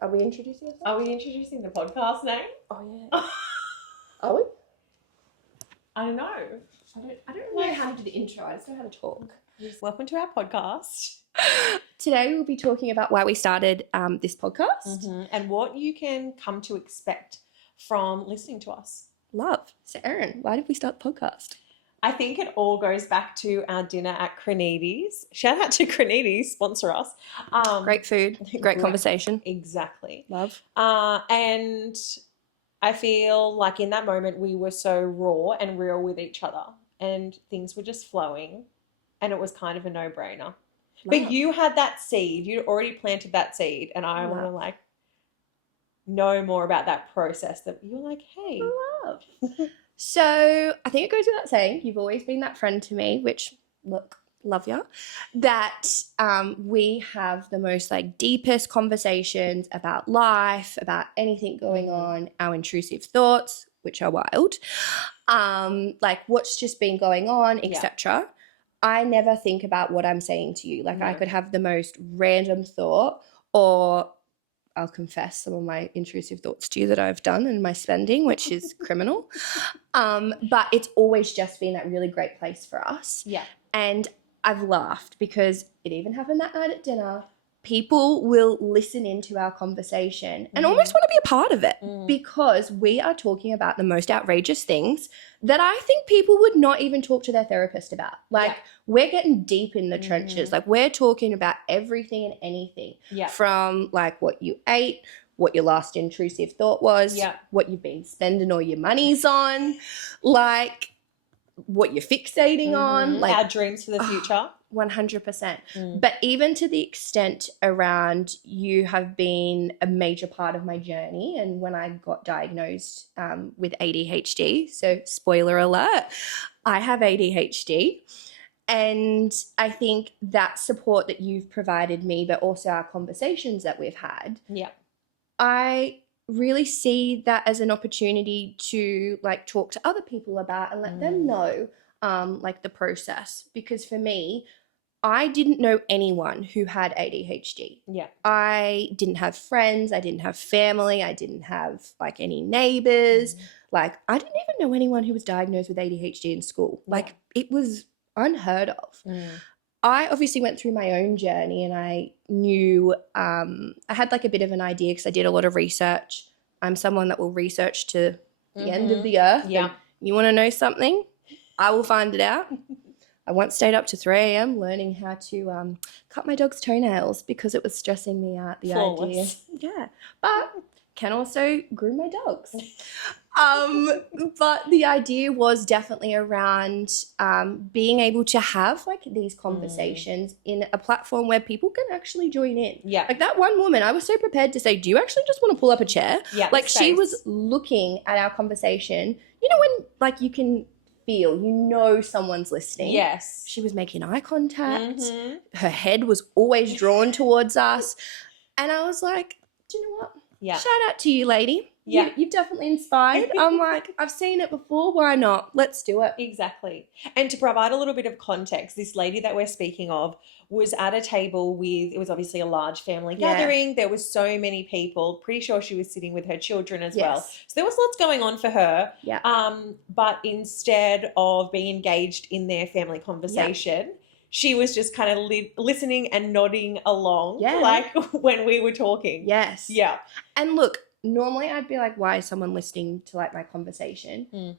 Are we introducing ourselves? Are we introducing the podcast name? Oh, yeah. Are we? I don't know. I don't know how to do the intro. I just know how to talk. Welcome to our podcast. Today we'll be talking about why we started this podcast. Mm-hmm. And what you can come to expect from listening to us. Love. So, Erin, why did we start the podcast? I think it all goes back to our dinner at Cranides. Shout out to Cranides, sponsor us. Great food, great conversation. Exactly. Love. And I feel like in that moment we were so raw and real with each other and things were just flowing and it was kind of a no-brainer. But you had that seed. You'd already planted that seed and I want to know more about that process that you're like, hey. Love. So I think it goes without saying, you've always been that friend to me, which, look, love ya, that we have the most deepest conversations about life, about anything going on, our intrusive thoughts, which are wild, what's just been going on, etc. Yeah. I never think about what I'm saying to you. I could have the most random thought, or I'll confess some of my intrusive thoughts to you that I've done in my spending, which is criminal. But it's always just been that really great place for us. Yeah. And I've laughed because it even happened that night at dinner. People will listen into our conversation and almost want to be a part of it because we are talking about the most outrageous things that I think people would not even talk to their therapist about. We're getting deep in the trenches. We're talking about everything and anything from what you ate, what your last intrusive thought was, what you've been spending all your monies on, what you're fixating on. Our dreams for the future. 100%. But even to the extent around you have been a major part of my journey. And when I got diagnosed with ADHD, so spoiler alert, I have ADHD. And I think that support that you've provided me, but also our conversations that we've had, I really see that as an opportunity to talk to other people about and let them know the process. Because for me, I didn't know anyone who had ADHD. Yeah. I didn't have friends. I didn't have family. I didn't have any neighbors. I didn't even know anyone who was diagnosed with ADHD in school. It was unheard of. I obviously went through my own journey and I knew I had a bit of an idea because I did a lot of research. I'm someone that will research to the end of the earth. Yeah. You want to know something? I will find it out. I once stayed up to 3 a.m. learning how to cut my dog's toenails because it was stressing me out, the idea. Yeah. But can also groom my dogs. But the idea was definitely around being able to have these conversations in a platform where people can actually join in. Yeah. That one woman, I was so prepared to say, do you actually just want to pull up a chair? Yeah. She was looking at our conversation. You know when you can feel, someone's listening. Yes. She was making eye contact. Her head was always drawn towards us. And I was like, do you know what? Yeah. Shout out to you, lady. Yeah. You've definitely inspired. I'm I've seen it before. Why not? Let's do it. Exactly. And to provide a little bit of context, this lady that we're speaking of was at a table with, it was obviously a large family gathering. There was so many people. Pretty sure she was sitting with her children as well. So there was lots going on for her. Yeah. But instead of being engaged in their family conversation, she was just kind of listening and nodding along when we were talking. Yes. Yeah. And look, normally I'd be why is someone listening to my conversation?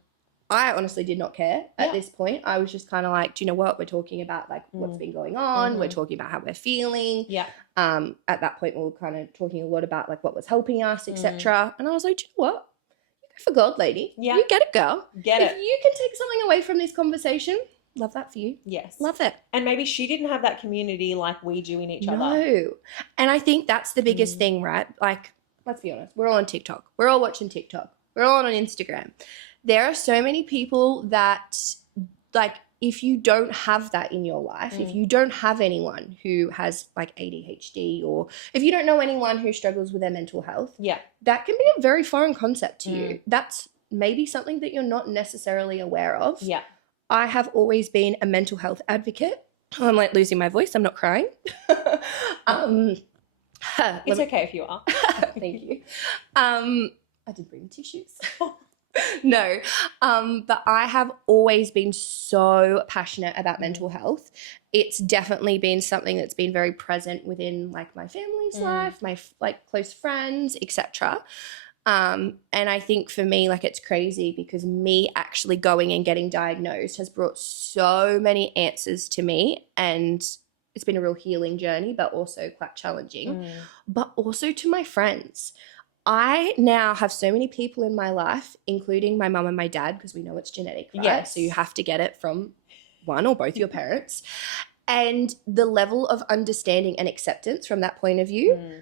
I honestly did not care at this point. I was just kind of do you know what? We're talking about what's been going on. We're talking about how we're feeling. Yeah. At that point, we were kind of talking a lot about what was helping us, etc. And I was like, do you know what? You go for God, lady. Yeah. You get it, girl. If you can take something away from this conversation, love that for you. Yes. Love it. And maybe she didn't have that community like we do in each other. No. And I think that's the biggest thing, right? Let's be honest. We're all on TikTok. We're all watching TikTok. We're all on Instagram. There are so many people that, if you don't have that in your life, if you don't have anyone who has ADHD, or if you don't know anyone who struggles with their mental health, that can be a very foreign concept to you. That's maybe something that you're not necessarily aware of. Yeah. I have always been a mental health advocate. I'm losing my voice. I'm not crying. It's okay if you are. Thank you. I did bring tissues. No, but I have always been so passionate about mental health. It's definitely been something that's been very present within like my family's life, my like close friends, etc. And I think for me, like, it's crazy because me actually going and getting diagnosed has brought so many answers to me, and it's been a real healing journey, but also quite challenging. But also to my friends. I now have so many people in my life, including my mum and my dad, because we know it's genetic, right? Yes. So you have to get it from one or both your parents. And the level of understanding and acceptance from that point of view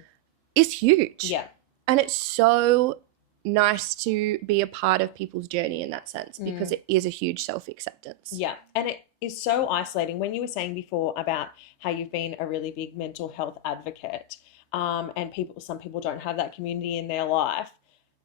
is huge. Yeah. And it's so nice to be a part of people's journey in that sense, because it is a huge self-acceptance. Yeah. And it is so isolating. When you were saying before about how you've been a really big mental health advocate, and some people don't have that community in their life,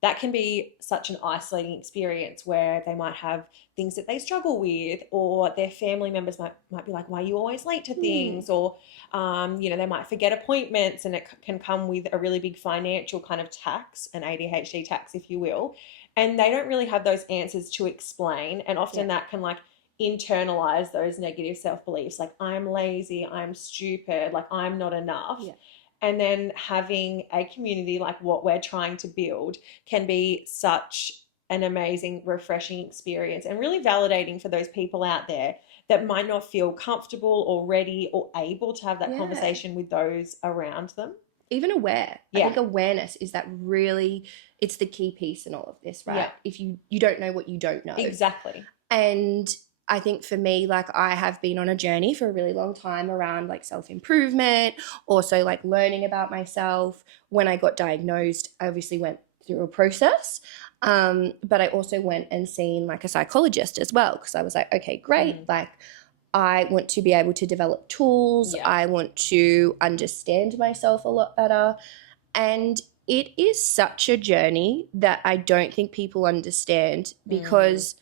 that can be such an isolating experience where they might have things that they struggle with, or their family members might be like, why are you always late to things? Or, they might forget appointments, and it can come with a really big financial kind of tax, an ADHD tax, if you will. And they don't really have those answers to explain. And often that can like internalize those negative self-beliefs, like I'm lazy, I'm stupid, like I'm not enough. Yeah. And then having a community like what we're trying to build can be such an amazing, refreshing experience, and really validating for those people out there that might not feel comfortable or ready or able to have that conversation with those around them. Even aware. I think awareness is that really, it's the key piece in all of this, right? If you don't know what you don't know. Exactly. And I think for me, like, I have been on a journey for a really long time around like self-improvement, also like learning about myself. When I got diagnosed, I obviously went through a process, but I also went and seen like a psychologist as well, because I was like, okay, great, like I want to be able to develop tools. I want to understand myself a lot better. And it is such a journey that I don't think people understand, because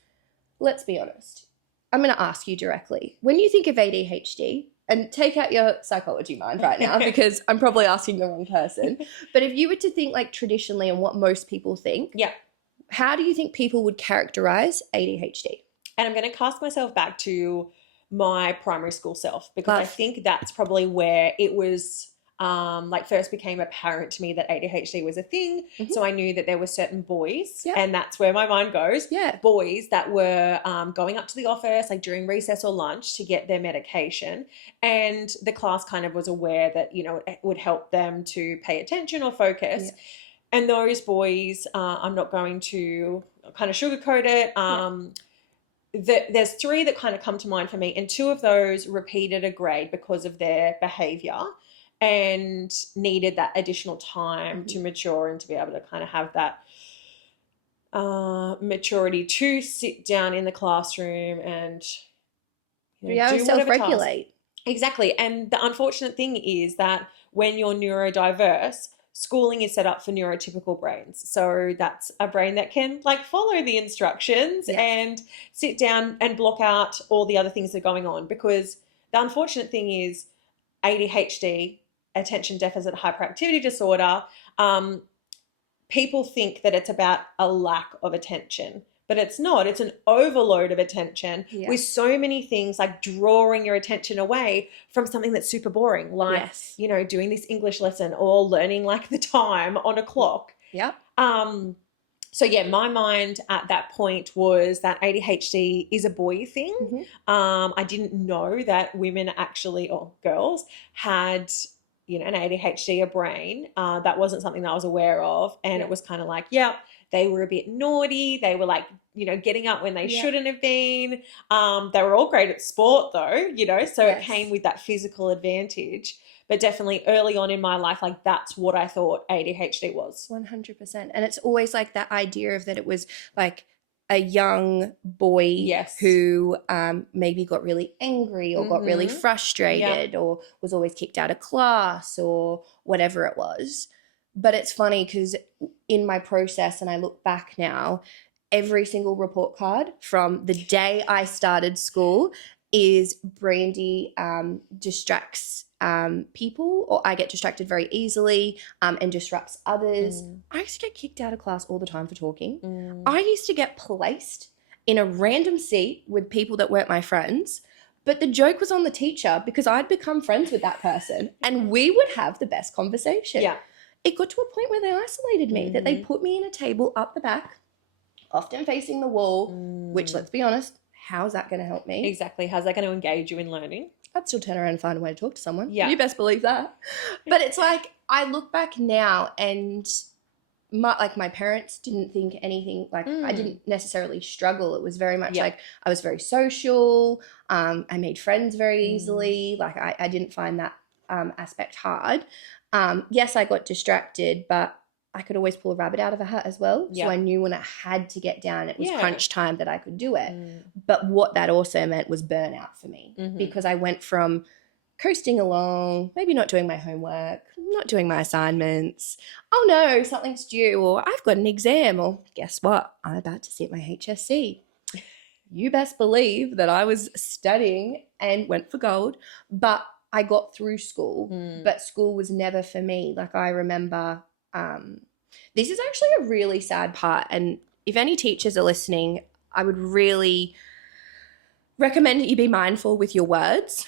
let's be honest, I'm going to ask you directly. When you think of ADHD, and take out your psychology mind right now, because I'm probably asking the wrong person, but if you were to think like traditionally and what most people think, how do you think people would characterize ADHD? And I'm going to cast myself back to my primary school self, because I think that's probably where it was first became apparent to me that ADHD was a thing. So I knew that there were certain boys, and that's where my mind goes, boys that were going up to the office like during recess or lunch to get their medication, and the class kind of was aware that, it would help them to pay attention or focus. And those boys, I'm not going to kind of sugarcoat it, there's three that kind of come to mind for me, and two of those repeated a grade because of their behavior and needed that additional time to mature and to be able to kind of have that maturity to sit down in the classroom and be able to self-regulate. Exactly. And the unfortunate thing is that when you're neurodiverse, schooling is set up for neurotypical brains. So that's a brain that can like follow the instructions and sit down and block out all the other things that are going on. Because the unfortunate thing is ADHD, attention deficit hyperactivity disorder, people think that it's about a lack of attention, but it's not. It's an overload of attention with so many things like drawing your attention away from something that's super boring, like, doing this English lesson or learning like the time on a clock. So my mind at that point was that ADHD is a boy thing. I didn't know that women actually, or girls, had an ADHD, a brain. That wasn't something that I was aware of. And it was kind of like, they were a bit naughty. They were like, getting up when they shouldn't have been. They were all great at sport though, so it came with that physical advantage. But definitely early on in my life, like that's what I thought ADHD was. 100%. And it's always like that idea of that it was like a young boy who maybe got really angry or got really frustrated or was always kicked out of class or whatever it was. But it's funny because in my process, and I look back now, every single report card from the day I started school, is Brandy distracts people, or I get distracted very easily and disrupts others. I used to get kicked out of class all the time for talking. I used to get placed in a random seat with people that weren't my friends, but the joke was on the teacher because I'd become friends with that person and we would have the best conversation. Yeah. It got to a point where they isolated me, that they put me in a table up the back, often facing the wall, which, let's be honest, how's that going to help me? Exactly. How's that going to engage you in learning? I'd still turn around and find a way to talk to someone. Yeah. You best believe that. But it's like, I look back now and my parents didn't think anything, like I didn't necessarily struggle. It was very much like I was very social. I made friends very easily. Like I didn't find that aspect hard. Yes, I got distracted, but I could always pull a rabbit out of a hat as well. So I knew when it had to get down, it was crunch time, that I could do it. But what that also meant was burnout for me, because I went from coasting along, maybe not doing my homework, not doing my assignments. Oh no, something's due, or I've got an exam, or guess what? I'm about to sit my HSC. You best believe that I was studying and went for gold, but I got through school, but school was never for me. Like I remember, this is actually a really sad part, and if any teachers are listening, I would really recommend that you be mindful with your words.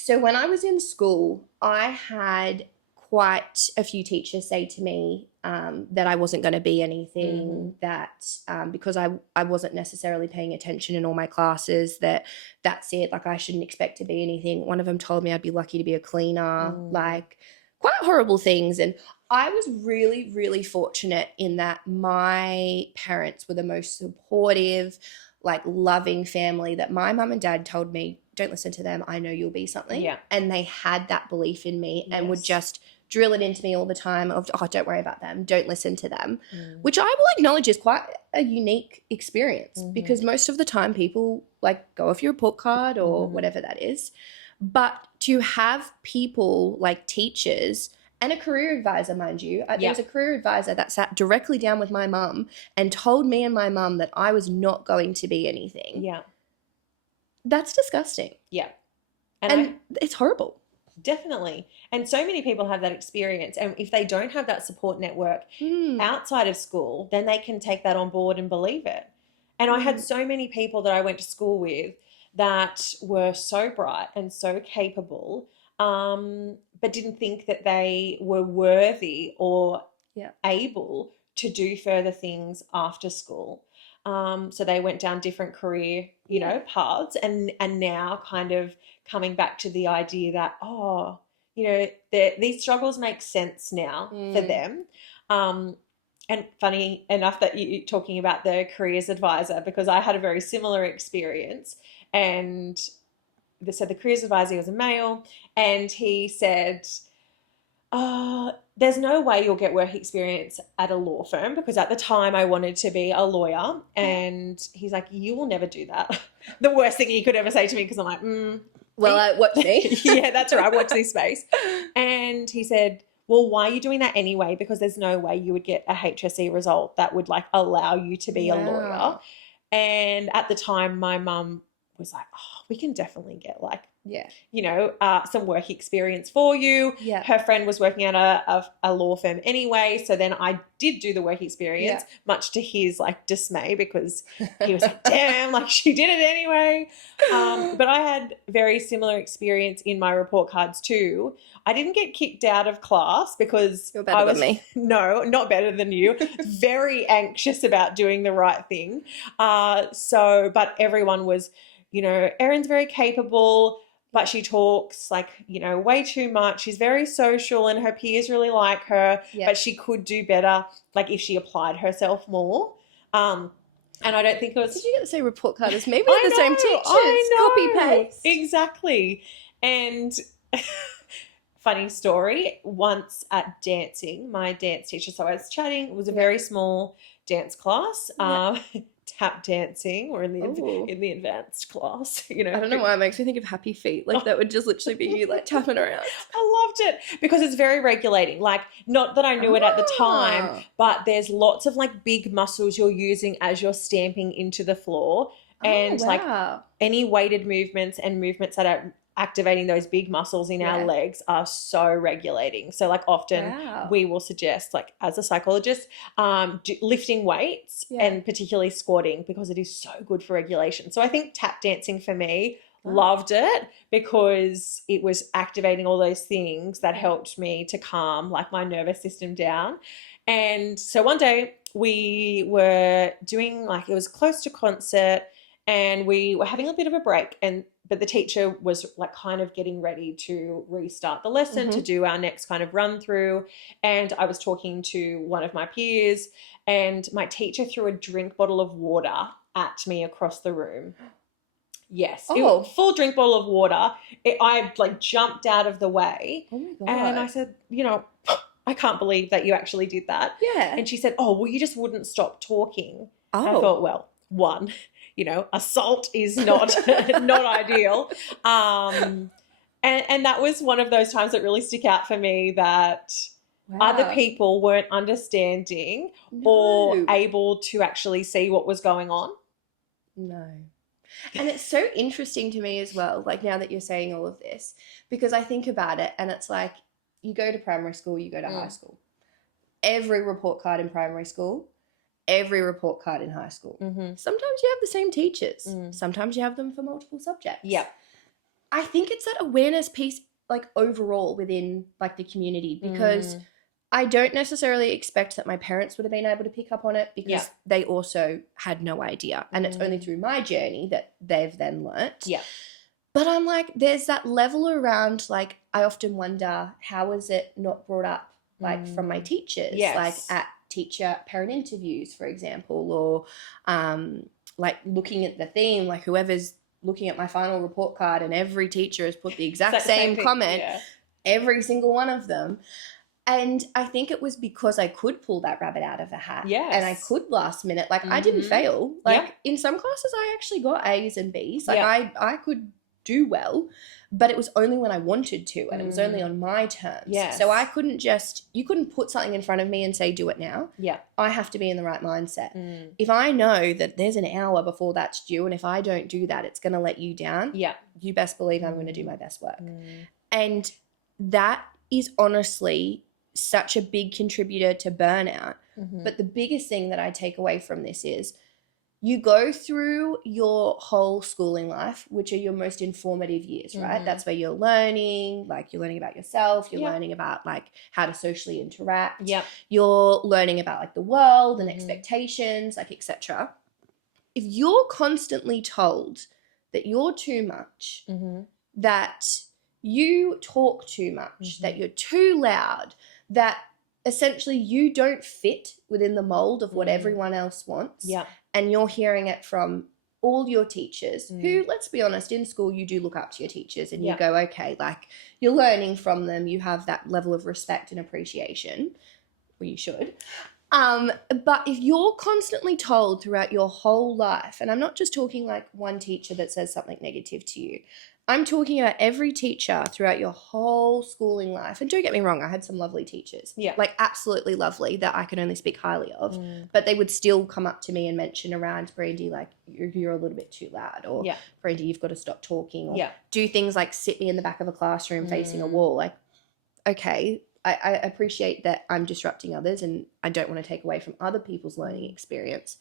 So when I was in school, I had quite a few teachers say to me that I wasn't going to be anything, that because I wasn't necessarily paying attention in all my classes, that's it, like I shouldn't expect to be anything. One of them told me I'd be lucky to be a cleaner, like quite horrible things. And I was really, really fortunate in that my parents were the most supportive, like loving family, that my mum and dad told me, don't listen to them, I know you'll be something. Yeah. And they had that belief in me and would just drill it into me all the time of, oh, don't worry about them, don't listen to them, which I will acknowledge is quite a unique experience, because most of the time people like go off your report card or whatever that is. But to have people like teachers and a career advisor, mind you, there was a career advisor that sat directly down with my mum and told me and my mum that I was not going to be anything. Yeah. That's disgusting. Yeah. And it's horrible. Definitely. And so many people have that experience. And if they don't have that support network outside of school, then they can take that on board and believe it. And I had so many people that I went to school with that were so bright and so capable, but didn't think that they were worthy or able to do further things after school. So they went down different career, paths, and now kind of coming back to the idea that, these struggles make sense now for them. And funny enough that you're talking about the careers advisor, because I had a very similar experience. And so the careers advisor was a male, and he said, there's no way you'll get work experience at a law firm, because at the time I wanted to be a lawyer. And he's like, you will never do that. The worst thing he could ever say to me, because I'm like, watch me. Yeah, that's right. Watch this space. And he said, well, why are you doing that anyway? Because there's no way you would get a HSE result that would like allow you to be a lawyer. And at the time, my mum was like, we can definitely get like, some work experience for you. Yeah. Her friend was working at a law firm anyway. So then I did do the work experience, much to his like dismay, because he was like, damn, like she did it anyway. But I had very similar experience in my report cards too. I didn't get kicked out of class because You're better than me. No, not better than you. Very anxious about doing the right thing. But everyone was, Erin's very capable, but she talks like, way too much. She's very social and her peers really like her, but she could do better, like if she applied herself more. And I don't think it was... Did you get the same report card as me? We had the same teachers. Copy paste. Exactly. And funny story, once at dancing, my dance teacher, so I was chatting, it was a very small dance class. Tap dancing, or in the advanced class, I don't know why it makes me think of Happy Feet. Like that would just literally be you like tapping around. I loved it because it's very regulating. Like, not that I knew it at the time, but there's lots of like big muscles you're using as you're stamping into the floor. And like wow. any weighted movements and movements that are activating those big muscles in our legs are so regulating. So like often we will suggest, like as a psychologist, lifting weights and particularly squatting, because it is so good for regulation. So I think tap dancing for me, loved it because it was activating all those things that helped me to calm like my nervous system down. And so one day we were doing, like, it was close to concert and we were having a bit of a break, but the teacher was like kind of getting ready to restart the lesson to do our next kind of run through. And I was talking to one of my peers and my teacher threw a drink bottle of water at me across the room. Yes. Oh. Full drink bottle of water. I like jumped out of the way. Oh my God. And I said, I can't believe that you actually did that. Yeah. And she said, oh, well, you just wouldn't stop talking. Oh. I thought, well, one, assault is not not ideal. And that was one of those times that really stick out for me, that other people weren't understanding or able to actually see what was going on. No. And it's so interesting to me as well, like now that you're saying all of this, because I think about it and it's like, you go to primary school, you go to high school. Every report card in primary school, every report card in high school. Sometimes you have the same teachers. Sometimes you have them for multiple subjects. Yeah. I think it's that awareness piece, like overall within like the community, because I don't necessarily expect that my parents would have been able to pick up on it, because they also had no idea. And it's only through my journey that they've then learnt. Yeah. But I'm like, there's that level around, like, I often wonder, how is it not brought up, like, from my teachers? Yes. Like, at teacher-parent interviews, for example, or, like, looking at the theme, like, whoever's looking at my final report card and every teacher has put the exact same comment, every single one of them. And I think it was because I could pull that rabbit out of a hat. Yes. And I could last minute. Like, I didn't fail. Like, in some classes, I actually got A's and B's. Like, I could do well, but it was only when I wanted to, and it was only on my terms. Yes. So I couldn't you couldn't put something in front of me and say, do it now. Yeah. I have to be in the right mindset. If I know that there's an hour before that's due, and if I don't do that, it's going to let you down. Yeah. You best believe I'm going to do my best work. And that is honestly such a big contributor to burnout. But the biggest thing that I take away from this is, you go through your whole schooling life, which are your most informative years, right? That's where you're learning, like you're learning about yourself, you're learning about like how to socially interact. You're learning about like the world and expectations, like etc. If you're constantly told that you're too much, that you talk too much, that you're too loud, that essentially you don't fit within the mold of what everyone else wants. And you're hearing it from all your teachers who, let's be honest, in school you do look up to your teachers and you go, okay, like you're learning from them. You have that level of respect and appreciation. Well, you should. But if you're constantly told throughout your whole life, and I'm not just talking like one teacher that says something negative to you, I'm talking about every teacher throughout your whole schooling life. And don't get me wrong, I had some lovely teachers. Like absolutely lovely that I can only speak highly of. But they would still come up to me and mention around, Brandy, like you're a little bit too loud, or Brandy, you've got to stop talking, or do things like sit me in the back of a classroom facing a wall. Like, okay, I appreciate that I'm disrupting others and I don't want to take away from other people's learning experience.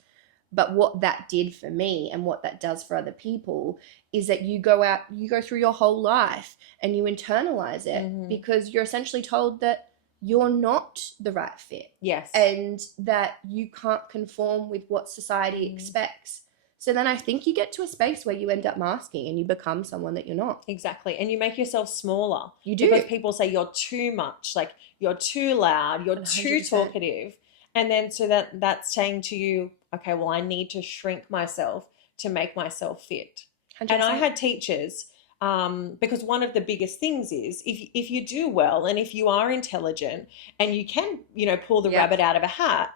But what that did for me and what that does for other people is that you go through your whole life and you internalize it because you're essentially told that you're not the right fit. Yes. And that you can't conform with what society expects. So then I think you get to a space where you end up masking and you become someone that you're not. Exactly. And you make yourself smaller. You do. Because people say you're too much, like you're too loud, you're 100%. Too talkative. And then so that's saying to you, okay, well, I need to shrink myself to make myself fit. 100%. And I had teachers, because one of the biggest things is if you do well and if you are intelligent and you can, pull the rabbit out of a hat,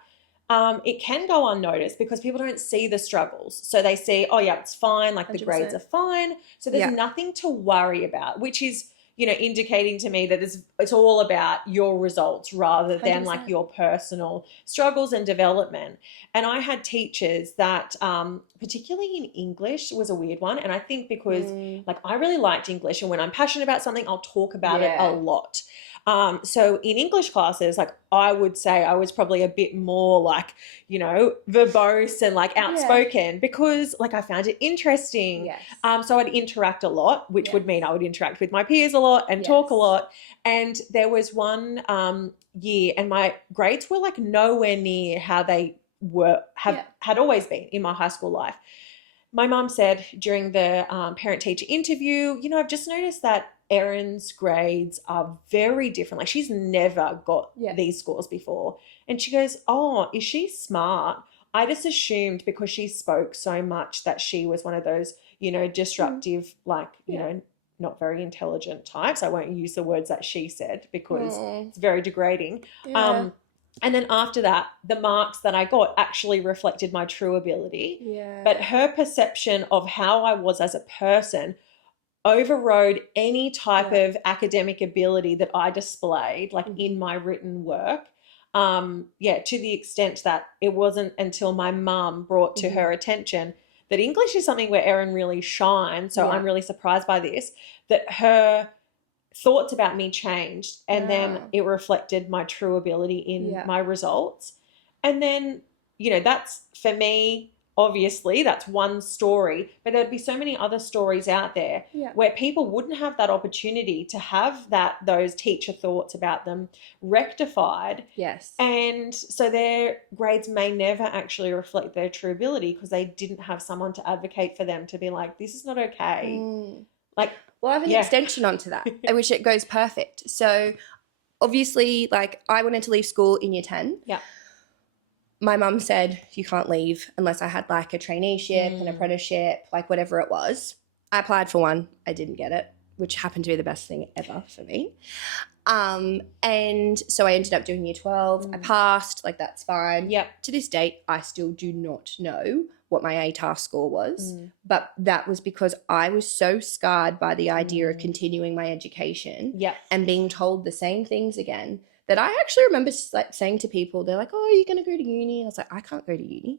it can go unnoticed because people don't see the struggles. So they see, oh, yeah, it's fine, like 100%. The grades are fine. So there's nothing to worry about, which is, indicating to me that it's all about your results rather than 100%. like your personal struggles and development. And I had teachers that, particularly in English, was a weird one. And I think because like I really liked English, and when I'm passionate about something, I'll talk about it a lot. So in English classes, like I would say I was probably a bit more like, verbose and like outspoken because like I found it interesting. Yes. So I'd interact a lot, which would mean I would interact with my peers a lot and talk a lot. And there was one year, and my grades were like nowhere near how they had always been in my high school life. My mum said during the parent-teacher interview, I've just noticed that Erin's grades are very different. Like she's never got these scores before. And she goes, oh, is she smart? I just assumed because she spoke so much that she was one of those, disruptive, not very intelligent types. I won't use the words that she said because it's very degrading. Yeah. And then after that, the marks that I got actually reflected my true ability. Yeah. But her perception of how I was as a person overrode any type of academic ability that I displayed, like in my written work. To the extent that it wasn't until my mum brought to her attention that English is something where Erin really shines. So I'm really surprised by this, that her thoughts about me changed, and then it reflected my true ability in my results. And then, that's for me, obviously that's one story, but there'd be so many other stories out there where people wouldn't have that opportunity to have those teacher thoughts about them rectified. Yes. And so their grades may never actually reflect their true ability because they didn't have someone to advocate for them to be like, this is not okay. Well, I have an extension onto that, in which it goes perfect. So obviously, like I wanted to leave school in year 10. Yeah. My mum said you can't leave unless I had like a traineeship, an apprenticeship, like whatever it was. I applied for one. I didn't get it, which happened to be the best thing ever for me. And so I ended up doing year 12. I passed, like that's fine. Yep. To this date, I still do not know what my ATAR score was, but that was because I was so scarred by the idea of continuing my education and being told the same things again that I actually remember like saying to people, they're like, oh, are you going to go to uni? And I was like, I can't go to uni.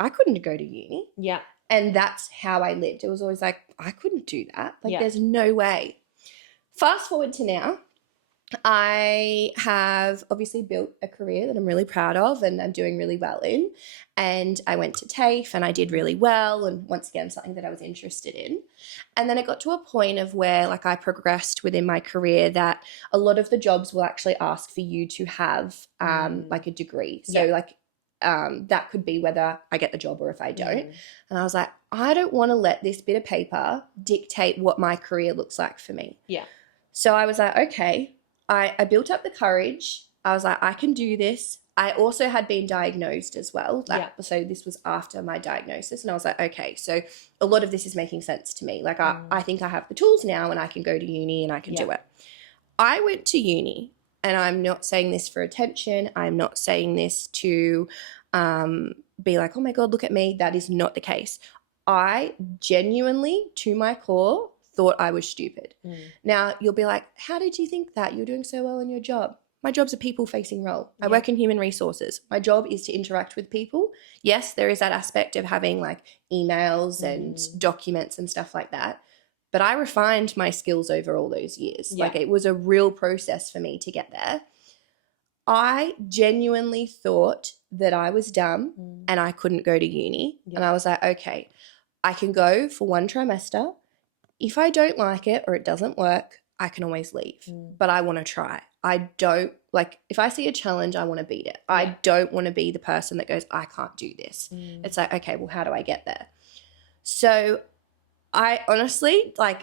I couldn't go to uni. Yeah. And that's how I lived. It was always like, I couldn't do that. Like there's no way. Fast forward to now. I have obviously built a career that I'm really proud of and I'm doing really well in. And I went to TAFE and I did really well. And once again, something that I was interested in. And then it got to a point of where like I progressed within my career that a lot of the jobs will actually ask for you to have like a degree. So that could be whether I get the job or if I don't. And I was like, I don't want to let this bit of paper dictate what my career looks like for me. Yeah. So I was like, okay. I built up the courage. I was like, I can do this. I also had been diagnosed as well. So this was after my diagnosis. And I was like, okay, so a lot of this is making sense to me. Like I think I have the tools now and I can go to uni and I can do it. I went to uni, and I'm not saying this for attention. I'm not saying this to be like, oh my God, look at me. That is not the case. I genuinely, to my core, thought I was stupid. Now, you'll be like, how did you think that? You're doing so well in your job. My job's a people-facing role. I work in human resources. My job is to interact with people. Yes, there is that aspect of having like emails and documents and stuff like that. But I refined my skills over all those years. Like it was a real process for me to get there. I genuinely thought that I was dumb and I couldn't go to uni. And I was like, okay, I can go for one trimester. If I don't like it or it doesn't work, I can always leave. But I want to try. I don't, like, if I see a challenge, I want to beat it. I don't want to be the person that goes, I can't do this. It's like, okay, well, how do I get there? So I honestly, I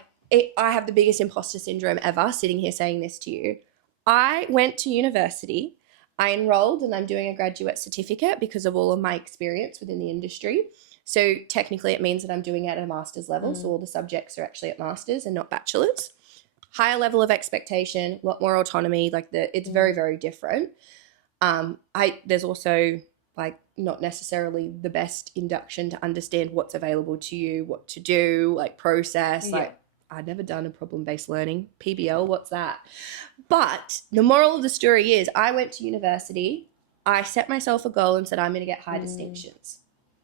have the biggest imposter syndrome ever sitting here saying this to you. I went to university. I enrolled and I'm doing a graduate certificate because of all of my experience within the industry. So technically it means that I'm doing it at a master's level. So all the subjects are actually at master's and not bachelor's. Higher level of expectation, a lot more autonomy. It's very, very different. There's also not necessarily the best induction to understand what's available to you, what to do, process. I'd never done a problem-based learning. PBL, what's that? But the moral of the story is I went to university. I set myself a goal and said, I'm going to get high distinctions.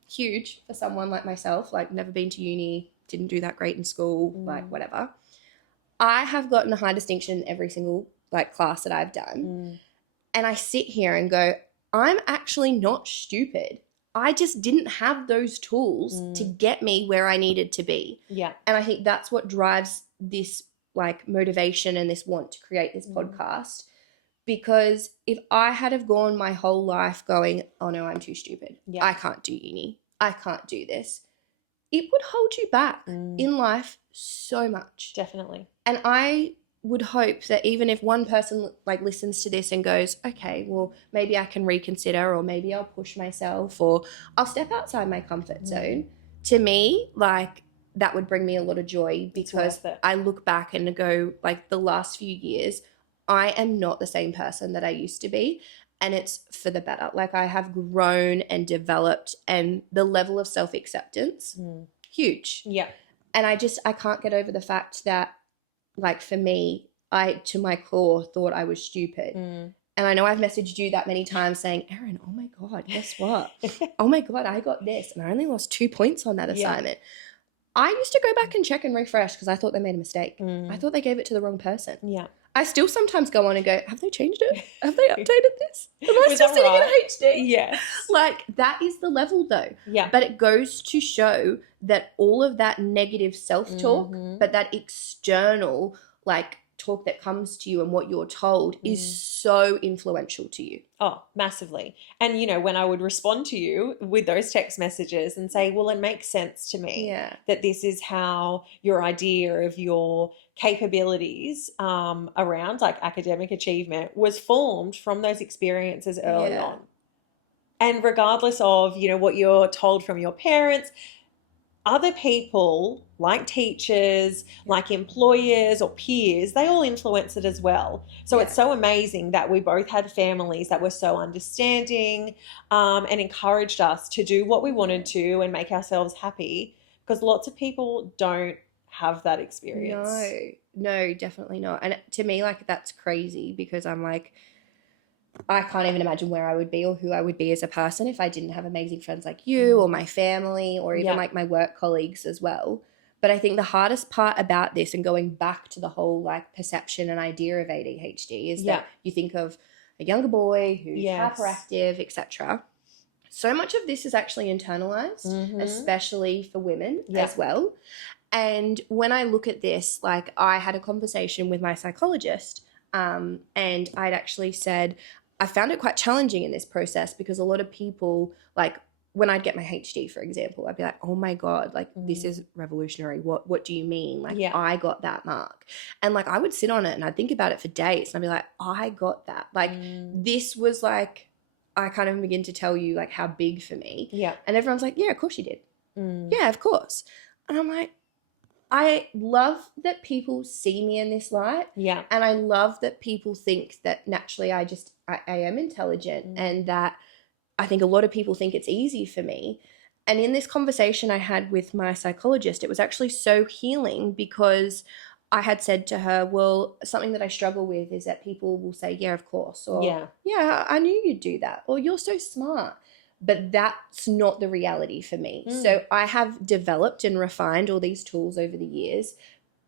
Huge for someone like myself, like never been to uni, didn't do that great in school, like whatever. I have gotten a high distinction in every single like class that I've done. And I sit here and go, I'm actually not stupid. I just didn't have those tools to get me where I needed to be. Yeah. And I think that's what drives this like motivation and this want to create this podcast. Because if I had have gone my whole life going, oh no, I'm too stupid. Yeah. I can't do uni. I can't do this. It would hold you back in life so much. Definitely. And I would hope that even if one person like listens to this and goes, okay, well, maybe I can reconsider, or maybe I'll push myself, or I'll step outside my comfort zone. To me, like that would bring me a lot of joy, because I look back and go, like the last few years, I am not the same person that I used to be. And it's for the better. Like I have grown and developed, and the level of self-acceptance, huge. Yeah. And I can't get over the fact that, like for me, I, to my core, thought I was stupid. And I know I've messaged you that many times saying, Erin, oh my God, guess what? Oh my God, I got this. And I only lost 2 points on that assignment. I used to go back and check and refresh because I thought they made a mistake. I thought they gave it to the wrong person. Yeah. I still sometimes go on and go, have they changed it? Have they updated this? Am I still sitting in HD? Yes. Like, that is the level though. Yeah. But it goes to show that all of that negative self-talk, but that external, like, talk that comes to you and what you're told is so influential to you. Oh, massively. And, you know, when I would respond to you with those text messages and say, well, it makes sense to me that this is how your idea of your capabilities around like academic achievement was formed from those experiences early on. And regardless of, you know, what you're told from your parents, other people like teachers, like employers or peers, they all influence it as well. So it's so amazing that we both had families that were so understanding and encouraged us to do what we wanted to and make ourselves happy, because lots of people don't have that experience. No, definitely not. And to me, like, that's crazy, because I'm like, I can't even imagine where I would be or who I would be as a person if I didn't have amazing friends like you or my family or even like my work colleagues as well. But I think the hardest part about this, and going back to the whole like perception and idea of ADHD, is that you think of a younger boy who's hyperactive, etc. So much of this is actually internalized, especially for women as well. And when I look at this, like I had a conversation with my psychologist and I'd actually said, I found it quite challenging in this process, because a lot of people, like when I'd get my HD, for example, I'd be like, oh my God, like this is revolutionary. What do you mean? Like I got that mark. And like I would sit on it and I'd think about it for days and I'd be like, I got that. Like this was like, I can't even begin to tell you like how big for me. Yeah. And everyone's like, yeah, of course you did. Yeah, of course. And I'm like, I love that people see me in this light. Yeah. And I love that people think that naturally I am intelligent, and that I think a lot of people think it's easy for me. And in this conversation I had with my psychologist, it was actually so healing, because I had said to her, well, something that I struggle with is that people will say, yeah, of course. Or, yeah, I knew you'd do that. Or you're so smart. But that's not the reality for me. So I have developed and refined all these tools over the years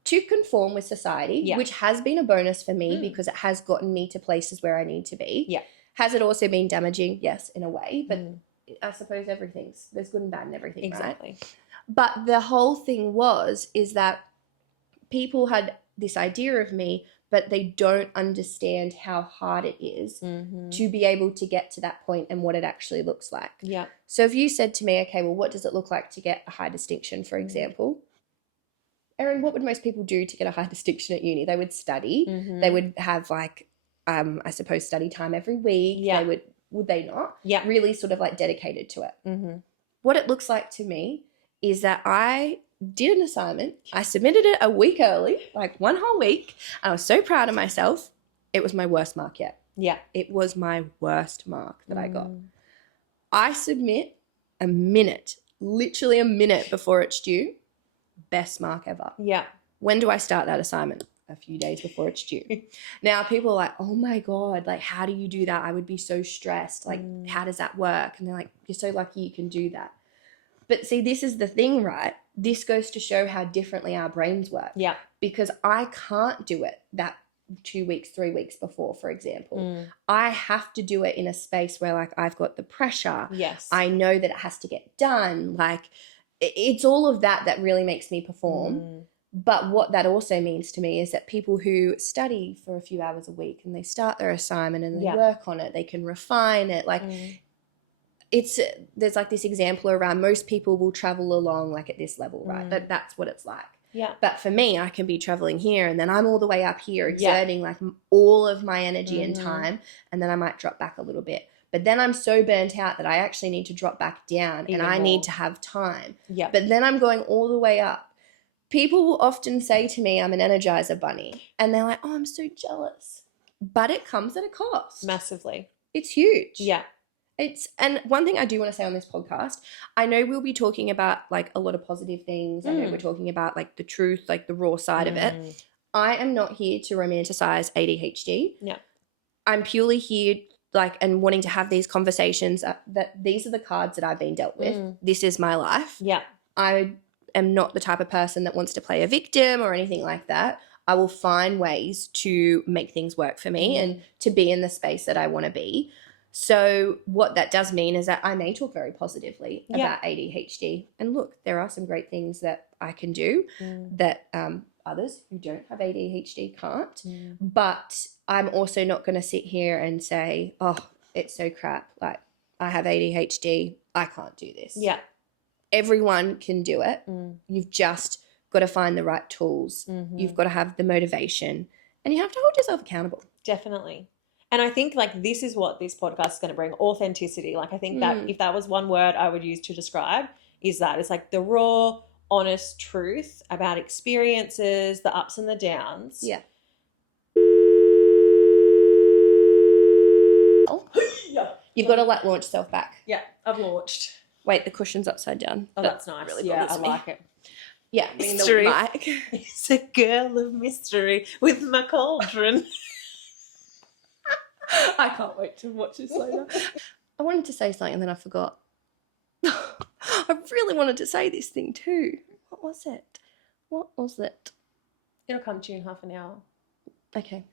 to conform with society, which has been a bonus for me because it has gotten me to places where I need to be. Yeah. Has it also been damaging? Yes, in a way. But I suppose there's good and bad in everything, exactly. Right? But the whole thing is that people had this idea of me, but they don't understand how hard it is to be able to get to that point and what it actually looks like. Yeah. So if you said to me, okay, well, what does it look like to get a high distinction, for example? Erin, what would most people do to get a high distinction at uni? They would study. They would have like, I suppose, study time every week. Yeah. They would they not? Yeah. Really sort of like dedicated to it. What it looks like to me is that I did an assignment. I submitted it a week early, like one whole week. I was so proud of myself. It was my worst mark yet. Yeah. It was my worst mark that I got. I submit literally a minute before it's due. Best mark ever. Yeah. When do I start that assignment? A few days before it's due. Now people are like, oh my God, like how do you do that? I would be so stressed. Like how does that work? And they're like, you're so lucky you can do that. But see, this is the thing, right? This goes to show how differently our brains work. Yeah. Because I can't do it that 2 weeks, 3 weeks before, for example. I have to do it in a space where like I've got the pressure. Yes. I know that it has to get done. Like it's all of that that really makes me perform. But what that also means to me is that people who study for a few hours a week and they start their assignment and they work on it, they can refine it. Like there's like this example around most people will travel along like at this level, right? That's what it's like. Yeah. But for me, I can be traveling here and then I'm all the way up here exerting like all of my energy and time, and then I might drop back a little bit. But then I'm so burnt out that I actually need to drop back down and I need to have time. Yeah. But then I'm going all the way up. People will often say to me, I'm an Energizer bunny. And they're like, oh, I'm so jealous. But it comes at a cost. Massively. It's huge. Yeah. And one thing I do want to say on this podcast, I know we'll be talking about like a lot of positive things. I know we're talking about like the truth, like the raw side of it. I am not here to romanticize ADHD. Yeah. I'm purely here like and wanting to have these conversations that these are the cards that I've been dealt with. This is my life. Yeah. I am not the type of person that wants to play a victim or anything like that. I will find ways to make things work for me and to be in the space that I want to be. So what that does mean is that I may talk very positively about ADHD. And look, there are some great things that I can do that others who don't have ADHD can't. But I'm also not going to sit here and say, oh, it's so crap. Like I have ADHD. I can't do this. Yeah. Everyone can do it. You've just got to find the right tools. You've got to have the motivation and you have to hold yourself accountable. Definitely. And I think like this is what this podcast is going to bring, authenticity. Like I think that if that was one word I would use to describe is that it's like the raw, honest truth about experiences, the ups and the downs. Yeah. You've got to like launch yourself back. Yeah, I've launched. Wait, the cushion's upside down. Oh, that's nice. Really yeah, I like it. Yeah, mystery. It's a girl of mystery with my cauldron. I can't wait to watch this later. I wanted to say something and then I forgot. I really wanted to say this thing too. What was it? It'll come to you in half an hour. Okay.